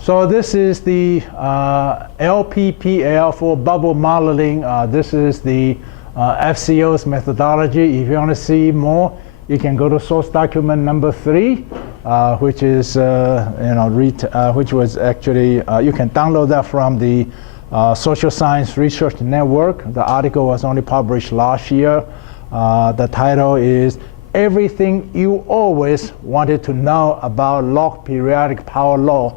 So this is the LPPL for bubble modeling. This is the FCO's methodology. If you want to see more, you can go to source document number 3, which is which was actually you can download that from the Social Science Research Network. The article was only published last year. The title is Everything You Always Wanted to Know About Log Periodic Power Law,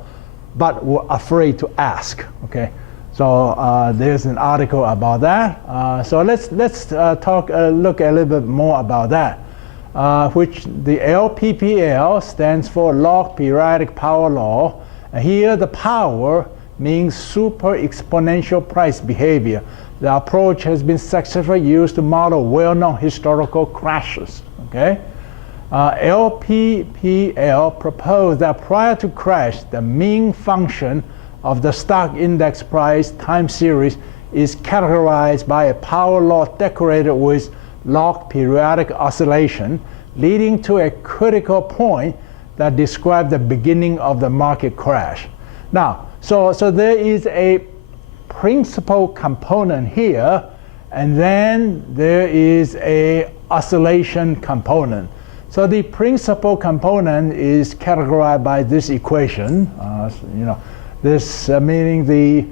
but were afraid to ask. Okay, so there's an article about that. So let's look a little bit more about that. Which the LPPL stands for Log Periodic Power Law. And here the power means super exponential price behavior. The approach has been successfully used to model well-known historical crashes. Okay. LPPL proposed that prior to crash, the mean function of the stock index price time series is categorized by a power law decorated with log periodic oscillation, leading to a critical point that describes the beginning of the market crash. Now, so there is a principal component here, and then there is a oscillation component. So the principal component is categorized by this equation. This meaning the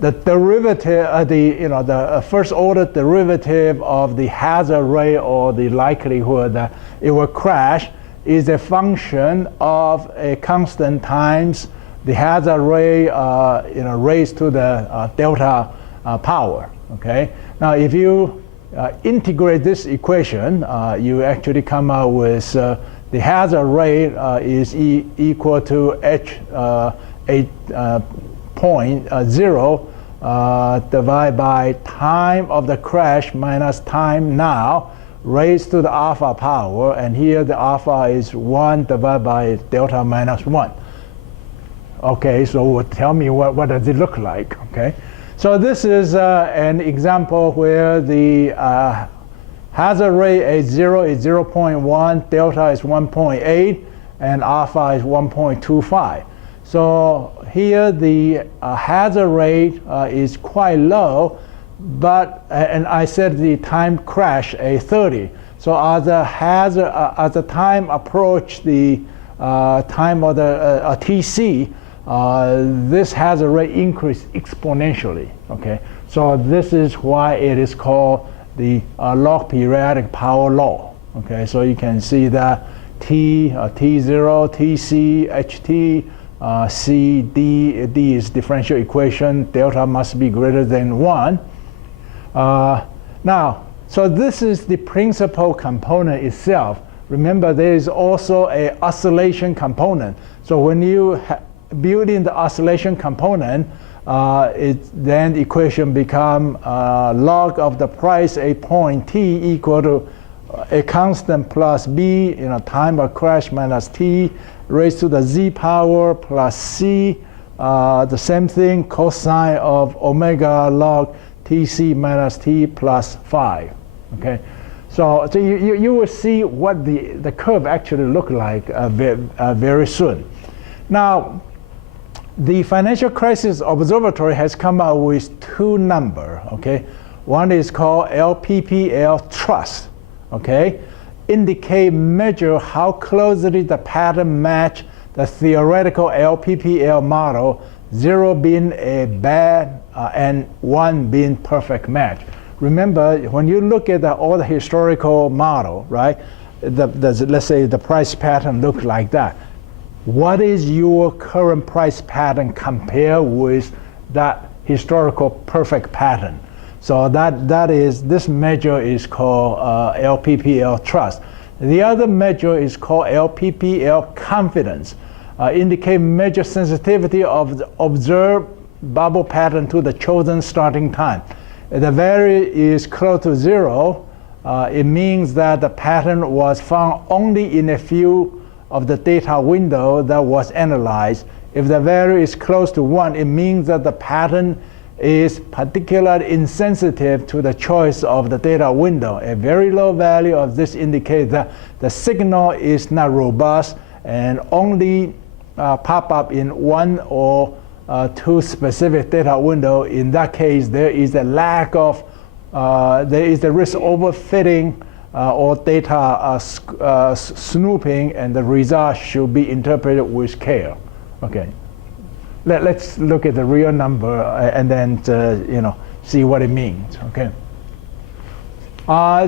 derivative, the first order derivative of the hazard rate or the likelihood that it will crash is a function of a constant times the hazard rate, raised to the delta power. Okay. Now, if you integrate this equation, you actually come out with the hazard rate is equal to h8.0 divided by time of the crash minus time now raised to the alpha power, and here the alpha is 1 divided by delta minus 1. Okay, so tell me what does it look like? Okay. So this is an example where the hazard rate at 0 is 0.1, delta is 1.8, and alpha is 1.25. So here the hazard rate is quite low, but and I said the time crash at 30. So as the time approach the time of the TC, this hazard rate increased exponentially. Okay, so this is why it is called the log periodic power law. Okay, so you can see that T0, TC, HT, C, D is differential equation. Delta must be greater than 1. Now, so this is the principal component itself. Remember, there is also a oscillation component. So when you build in the oscillation component, then the equation become log of the price a point t equal to a constant plus b, time of crash minus t raised to the z power plus c, the same thing, cosine of omega log tc minus t plus 5. Okay, so you will see what the curve actually look like very soon. Now, the Financial Crisis Observatory has come out with 2 numbers. Okay, one is called LPPL Trust. Okay, measure how closely the pattern match the theoretical LPPL model, 0 being a bad and 1 being perfect match. Remember, when you look at all the historical model, right? Let's say the price pattern look like that. What is your current price pattern compared with that historical perfect pattern? So this measure is called LPPL trust. The other measure is called LPPL confidence. Measure sensitivity of the observed bubble pattern to the chosen starting time. If the value is close to 0, it means that the pattern was found only in a few of the data window that was analyzed. If the value is close to 1, it means that the pattern is particularly insensitive to the choice of the data window. A very low value of this indicates that the signal is not robust and only pop up in one or two specific data window, in that case, there is a lack of, there is the risk overfitting or data snooping, and the result should be interpreted with care. Okay, let's look at the real number and then see what it means. Okay,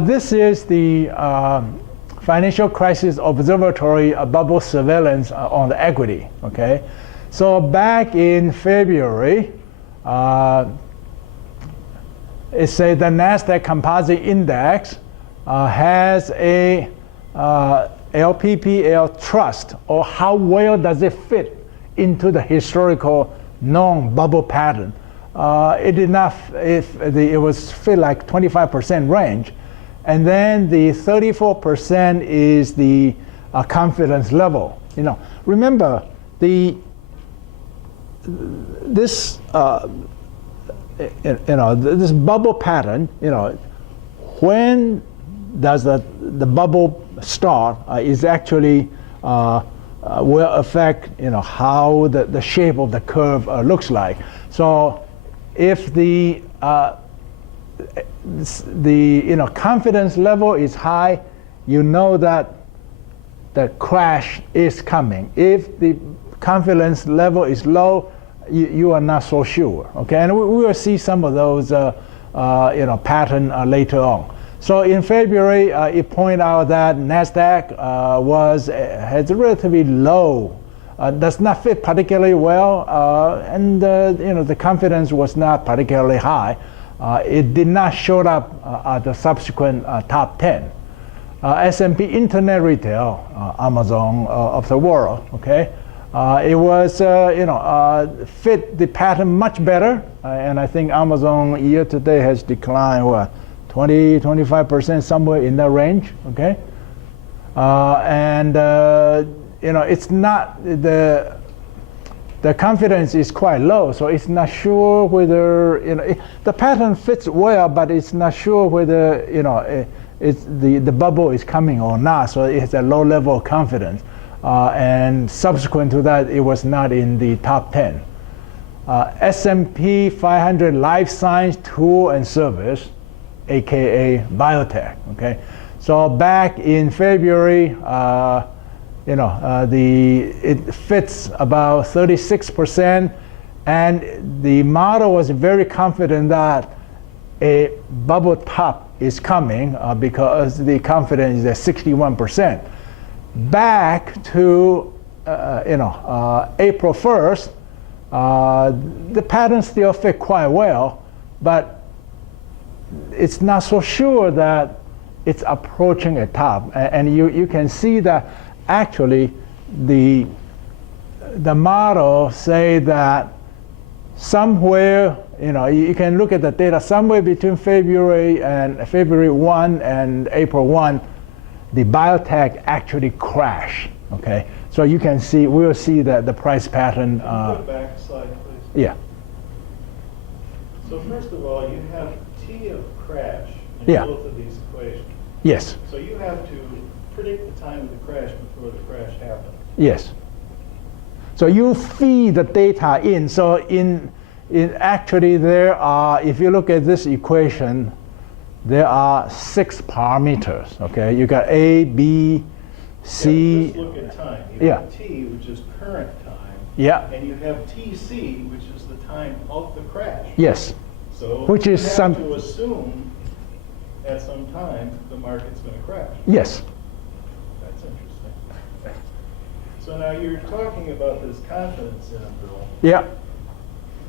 this is the Financial Crisis Observatory bubble surveillance on the equity. Okay, so back in February, it says the Nasdaq Composite Index has a LPPL trust, or how well does it fit into the historical known bubble pattern. It did not, it was fit like 25% range. And then the 34% is the confidence level. Remember this this bubble pattern. When does the bubble start? Is actually will affect how the shape of the curve looks like. So if the confidence level is high, that the crash is coming. If the confidence level is low, you are not so sure. Okay, and we will see some of those pattern later on. So in February, it pointed out that Nasdaq has a relatively low, does not fit particularly well, and the confidence was not particularly high. It did not show up at the subsequent top 10. S&P Internet Retail, Amazon of the world. Okay, it was fit the pattern much better, and I think Amazon year to date has declined what? 20-25%, somewhere in that range. Okay, it's not the confidence is quite low, so it's not sure whether the pattern fits well, but it's not sure whether it's the bubble is coming or not. So it's a low level of confidence, and subsequent to that, it was not in the top 10. S&P 500 Life Science Tool and Service, aka biotech. Okay, so back in February, it fits about 36%, and the model was very confident that a bubble top is coming because the confidence is at 61%. Back to April 1st, the pattern still fit quite well, but it's not so sure that it's approaching a top. And you can see that actually the model say that somewhere, you can look at the data somewhere between February 1 and April 1, the biotech actually crashed. Okay, so you can see, we'll see that the price pattern. Can you go back a slide, please? Yeah. So first of all, you have T of crash in both of these equations. Yes. So you have to predict the time of the crash before the crash happens. Yes. So you feed the data in. So in actually there are, if you look at this equation, there are 6 parameters. Okay, you got A, B, C. Just look at time. You have T, which is current time. Yeah. And you have TC, which is the time of the crash. Yes. So which is you have to assume at some time the market's going to crash. Yes. That's interesting. So now you're talking about this confidence interval. Yeah.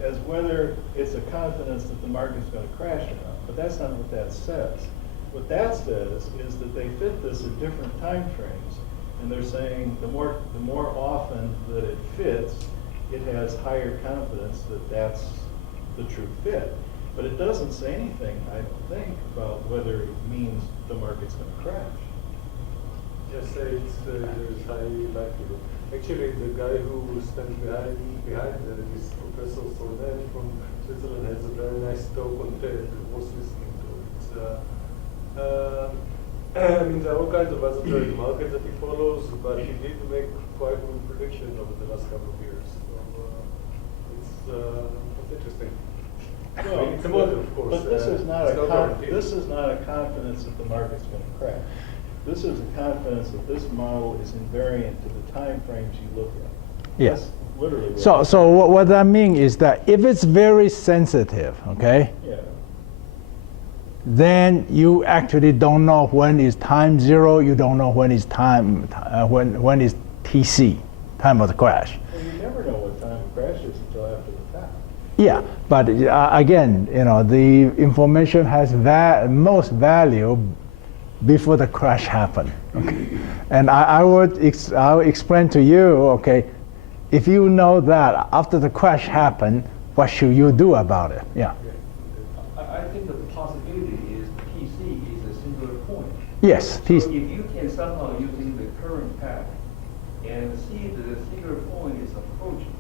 As whether it's a confidence that the market's going to crash or not. But that's not what that says. What that says is that they fit this at different time frames. And they're saying the more often that it fits, it has higher confidence that that's the true fit. But it doesn't say anything, I don't think, about whether it means the market's going to crash. Just say there's high likelihood. Actually, the guy who stands behind this Professor Solnel from Switzerland has a very nice talk on TED. I was listening to it. I mean, there are all kinds of esoteric markets that he follows, but he did make quite a good prediction over the last couple of years. So it's interesting. Well, it's a model, of course. But this is not it's a guarantee. this is not a confidence that the market's going to crash. This is a confidence that this model is invariant to the time frames you look at. Yes. That's literally what So what I mean is that if it's very sensitive, okay, yeah. then you actually don't know when is time zero. You don't know when is time when is TC, time of the crash. Well, you never know what time it crashes until after the fact. Yeah, but again, the information has most value before the crash happened. Okay? And I'll explain to you, okay, if you know that after the crash happened, what should you do about it? Yeah. I think the possibility is TC is a singular point. Yes. So if you can somehow using the current path and see that the singular point is approaching,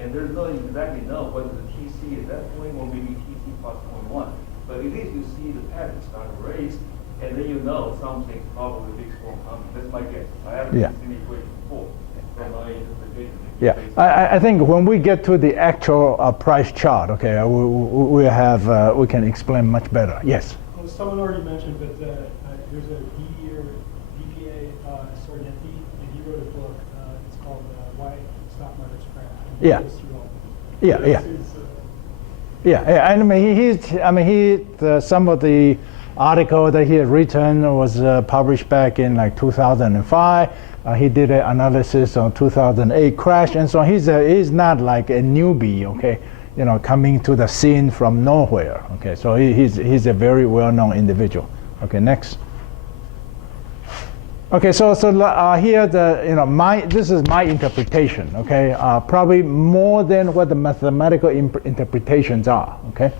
and there's no exactly know whether the TC is that point or maybe TC plus 0.1, but at least you see the path is starting to raise, and then you know something's probably big storm coming. That's my guess. I haven't seen the equation before from my interpretation. Yeah, I think when we get to the actual price chart, okay, we can explain much better. Yes. Well, someone already mentioned, but there's a DPA Sorgenti, and he wrote a book. It's called Why Stock Markets Crash. And he Yeah. goes through all Yeah, this. yeah. Yeah, I mean, some of the article that he had written was published back in like 2005. He did an analysis on 2008 crash, and so he's not like a newbie, okay, coming to the scene from nowhere, okay. So he's a very well-known individual. Okay, next. Okay, so here this is my interpretation, okay. Probably more than what the mathematical interpretations are, okay.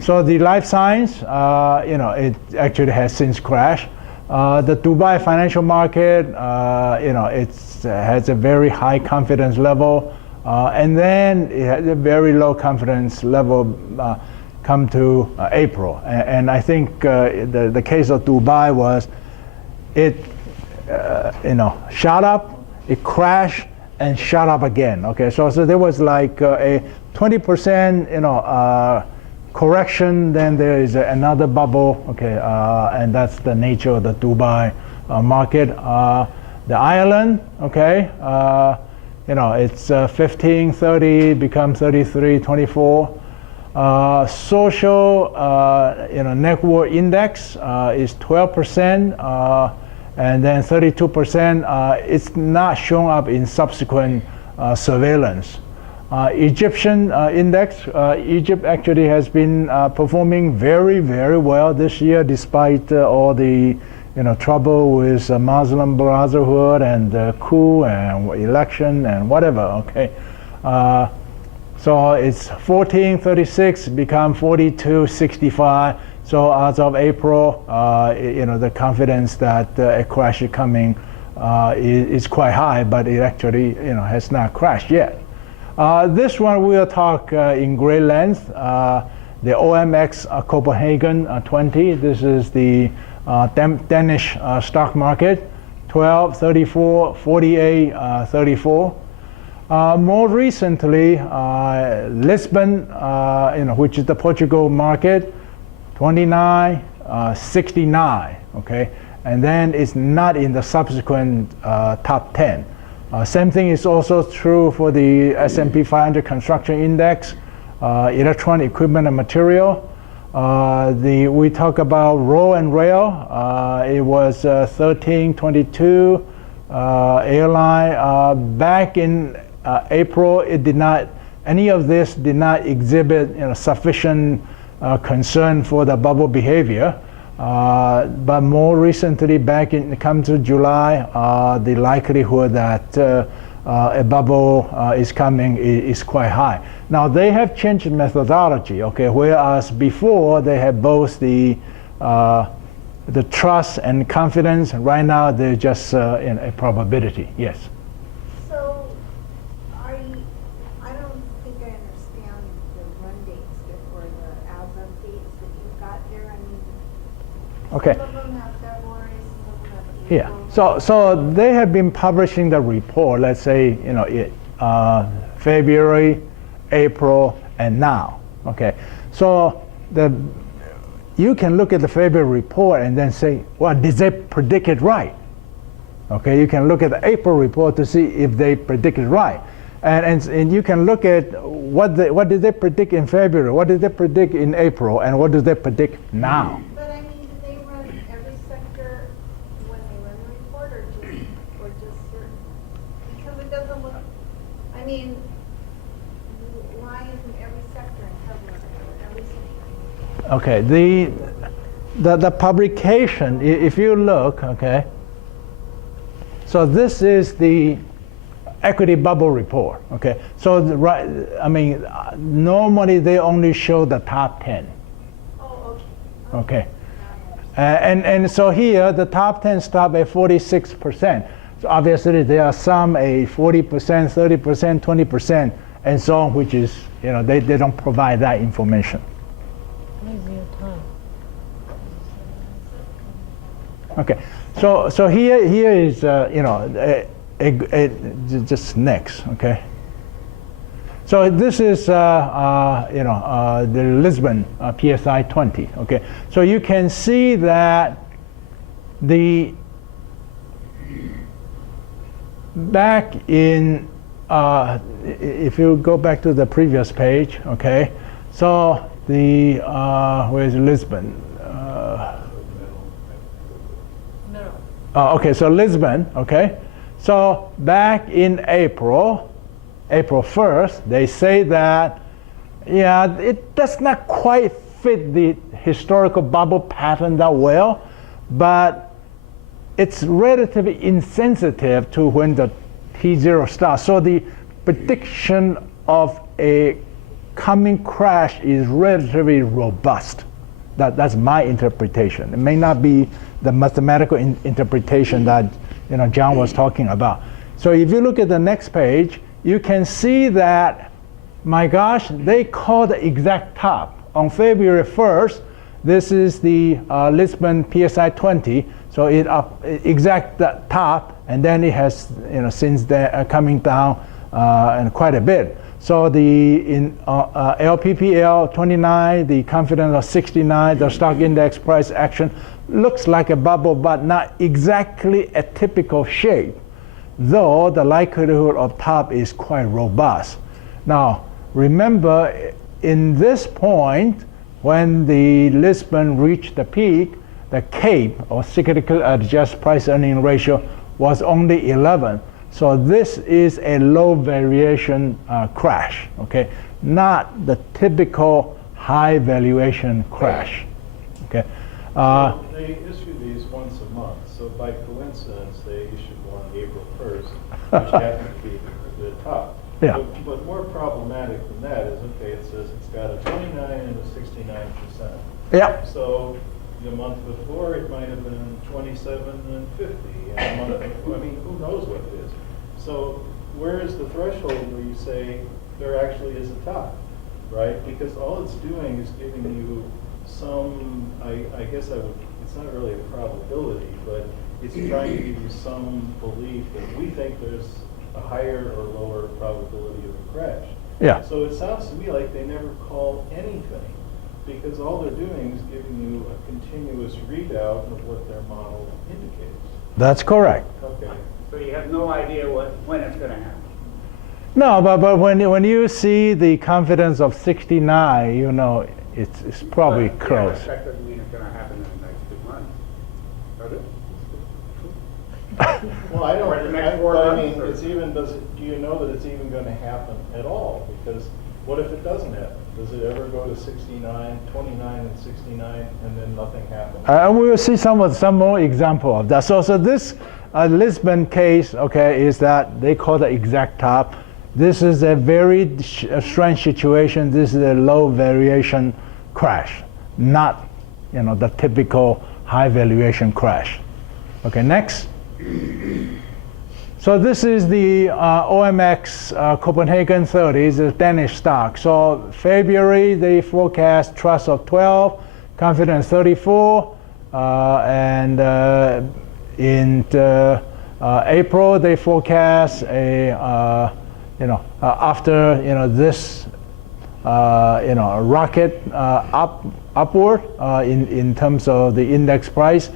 So the life science, it actually has since crashed. The Dubai financial market, it has a very high confidence level, and then it has a very low confidence level come to April. And I think the case of Dubai was it, shot up, it crashed, and shot up again. Okay, so there was like a 20%, correction, then there is another bubble, okay, and that's the nature of the Dubai market. The Ireland, okay, it's 15, 30, become 33, 24. Social, network index is 12%, and then 32%. It's not shown up in subsequent surveillance. Egyptian index, Egypt actually has been performing very, very well this year, despite all the trouble with Muslim Brotherhood and coup and election and whatever. Okay, so it's 1436 become 4265. So as of April, the confidence that a crash is coming is quite high, but it actually has not crashed yet. This one we'll talk in great length. The OMX Copenhagen 20. This is the Danish stock market. 12, 34, 48, 34. More recently, Lisbon, which is the Portugal market, 29, 69. Okay, and then it's not in the subsequent top 10. Same thing is also true for the S&P 500 construction index, electronic equipment and material. We talk about road and rail. It was 1322. Airline back in April, it did not. Any of this did not exhibit sufficient concern for the bubble behavior. But more recently, come to July, the likelihood that a bubble is coming is quite high. Now they have changed methodology, okay. Whereas before they had both the trust and confidence. Right now they're just in a probability. Yes. So, I don't think I understand the run dates or the as of dates that you've got there. I mean, Okay. some of them have February, Yeah. So they have been publishing the report. Let's say February, April, and now. Okay. So you can look at the February report and then say, well, did they predict it right? Okay. You can look at the April report to see if they predicted right. And you can look at what did they predict in February, what did they predict in April, and what do they predict now? But I mean, do they run every sector when they run the report, or just certain? Because it doesn't look. I mean, why isn't every sector in cover every sector? Okay. The publication, if you look, okay. So this is the equity bubble report. Okay. So normally they only show the top 10. Oh, okay. Okay. And so here the top 10 stop at 46%. So obviously there are some a 40%, 30%, 20%, and so on, which is they don't provide that information. Okay. So here is just next. Okay. So this is the Lisbon PSI 20. Okay. So you can see that back in if you go back to the previous page. Okay. So where's Lisbon? Okay. So Lisbon. Okay. So back in April 1st, they say that, it does not quite fit the historical bubble pattern that well, but it's relatively insensitive to when the T0 starts. So the prediction of a coming crash is relatively robust. That's my interpretation. It may not be the mathematical interpretation that John was talking about. So if you look at the next page, you can see that, my gosh, they call the exact top. On February 1st, this is the Lisbon PSI 20, so it exact top, and then it has since then coming down and quite a bit. So in LPPL 29, the confidence of 69, the stock index price action looks like a bubble, but not exactly a typical shape, though the likelihood of top is quite robust. Now, remember, in this point, when the Lisbon reached the peak, the CAPE, or cyclical adjusted price earning ratio, was only 11. So this is a low variation crash, okay? Not the typical high valuation crash, okay? They issue these once a month, so by coincidence, they issued one April 1st, which happened to be the top. Yeah. But more problematic than that is, okay, it says it's got a 29 and a 69%. Yeah. So the month before, it might have been 27 and 50. And the month before, who knows what it is? So where is the threshold where you say there actually is a top, right? Because all it's doing is giving you some, I guess it's not really a probability, but it's trying to give you some belief that we think there's a higher or lower probability of a crash. Yeah. So it sounds to me like they never call anything, because all they're doing is giving you a continuous readout of what their model indicates. That's correct. Okay. So you have no idea when it's going to happen. No, but when you see the confidence of 69, it's probably But close. That doesn't mean it's going to happen in the next 2 months, does it? Well, I don't, Or the next I 4 but I months, mean, or- do you know that it's even gonna happen at all? Because what if it doesn't happen? Does it ever go to 69, 29 and 69, and then nothing happens? We will see some more example of that. So this Lisbon case, okay, is that they call the exact top. This is a very strange situation. This is a low variation crash, not the typical high valuation crash. Okay, next. So this is the OMX Copenhagen 30, the Danish stock. So February they forecast trust of 12, confidence 34, and in April, they forecast a after this rocket upward in terms of the index price,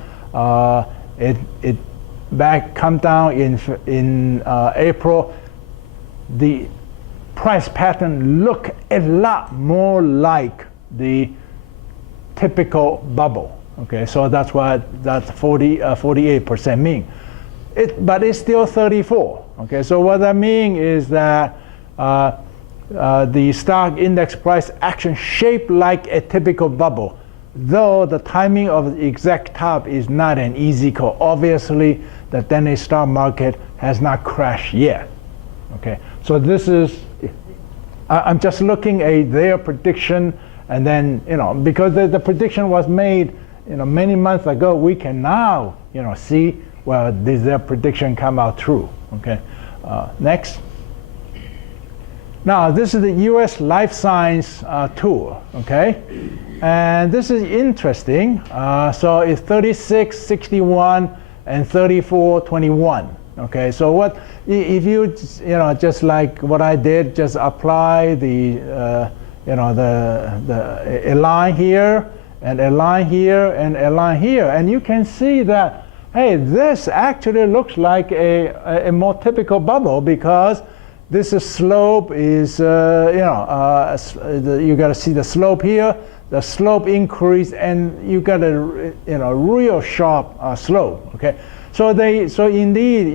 it back come down in April. The price pattern look a lot more like the typical bubble. Okay, so that's why that's 48% mean. But it's still 34. Okay, so what that means is that the stock index price action shaped like a typical bubble, though the timing of the exact top is not an easy call. Obviously, the 10-day stock market has not crashed yet. Okay, so this is, I'm just looking at their prediction, and then because the prediction was made many months ago, we can now see, well, did their prediction come out true? Okay, next. Now this is the U.S. life science tool. Okay, and this is interesting. So it's 36, 61, and 34, 21. Okay, so what if you just like what I did, just apply the a line here and a line here and a line here, and you can see that, hey, this actually looks like a more typical bubble, because this slope is you got to see the slope here, the slope increase, and you got a real sharp slope. Okay, so indeed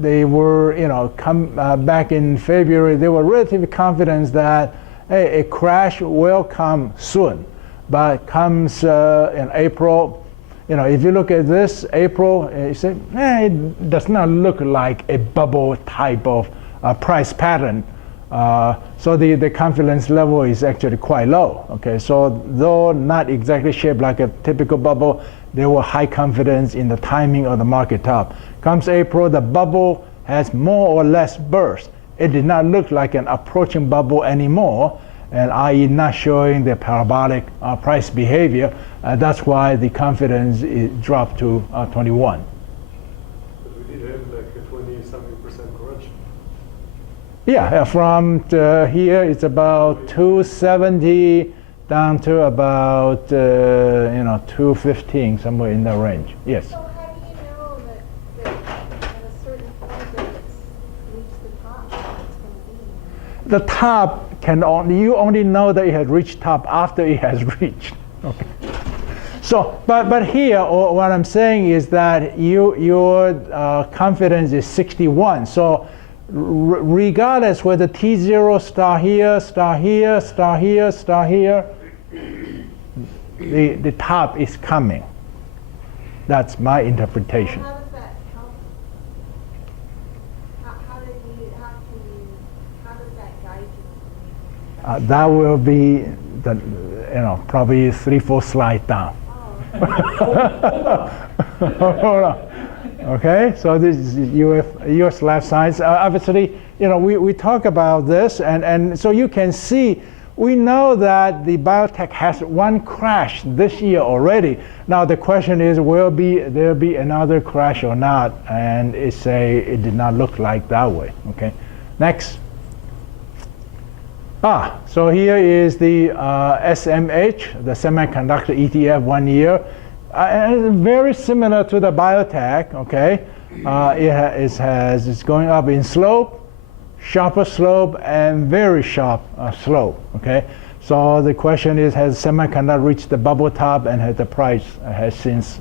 they were come back in February, they were relatively confident that, hey, a crash will come soon, but comes in April. If you look at this April, you say, it does not look like a bubble type of price pattern. So the confidence level is actually quite low. Okay, so though not exactly shaped like a typical bubble, there were high confidence in the timing of the market top. Comes April, the bubble has more or less burst. It did not look like an approaching bubble anymore, and i.e. not showing the parabolic price behavior. That's why the confidence dropped to 21. But we did have like a 20-something% correction. Yeah, from here it's about 270 down to about 215, somewhere in that range. Yes. So how do you know that at a certain point that it's reached the top, that it's going to be? The top you only know that it has reached top after it has reached. Okay. So, but here, what I'm saying is that your confidence is 61. So, regardless whether T0 start here, start here, start here, start here, the top is coming. That's my interpretation. How does that help? How does that guide you? That will be the probably 3-4 slides down. Hold on. Okay, so this is U.S. life science. Obviously, we talk about this, and so you can see, we know that the biotech has one crash this year already. Now the question is, will there be another crash or not? And it did not look like that way. Okay, next. So here is the SMH, the semiconductor ETF 1 year. And very similar to the biotech, okay? It's going up in slope, sharper slope, and very sharp slope, okay? So the question is, has semiconductor reached the bubble top, and has the price has since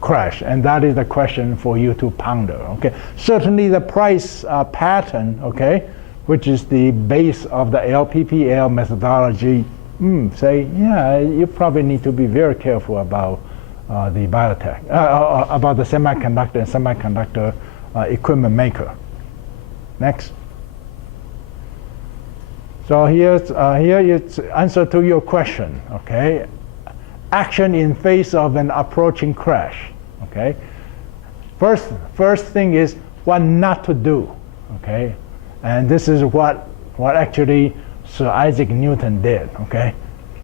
crashed? And that is the question for you to ponder, okay? Certainly the price pattern, okay, which is the base of the LPPL methodology, you probably need to be very careful about the biotech, about the semiconductor and semiconductor equipment maker. Next. So here it's answer to your question, okay? Action in face of an approaching crash, okay? First thing is what not to do, okay? And this is what actually Sir Isaac Newton did, okay?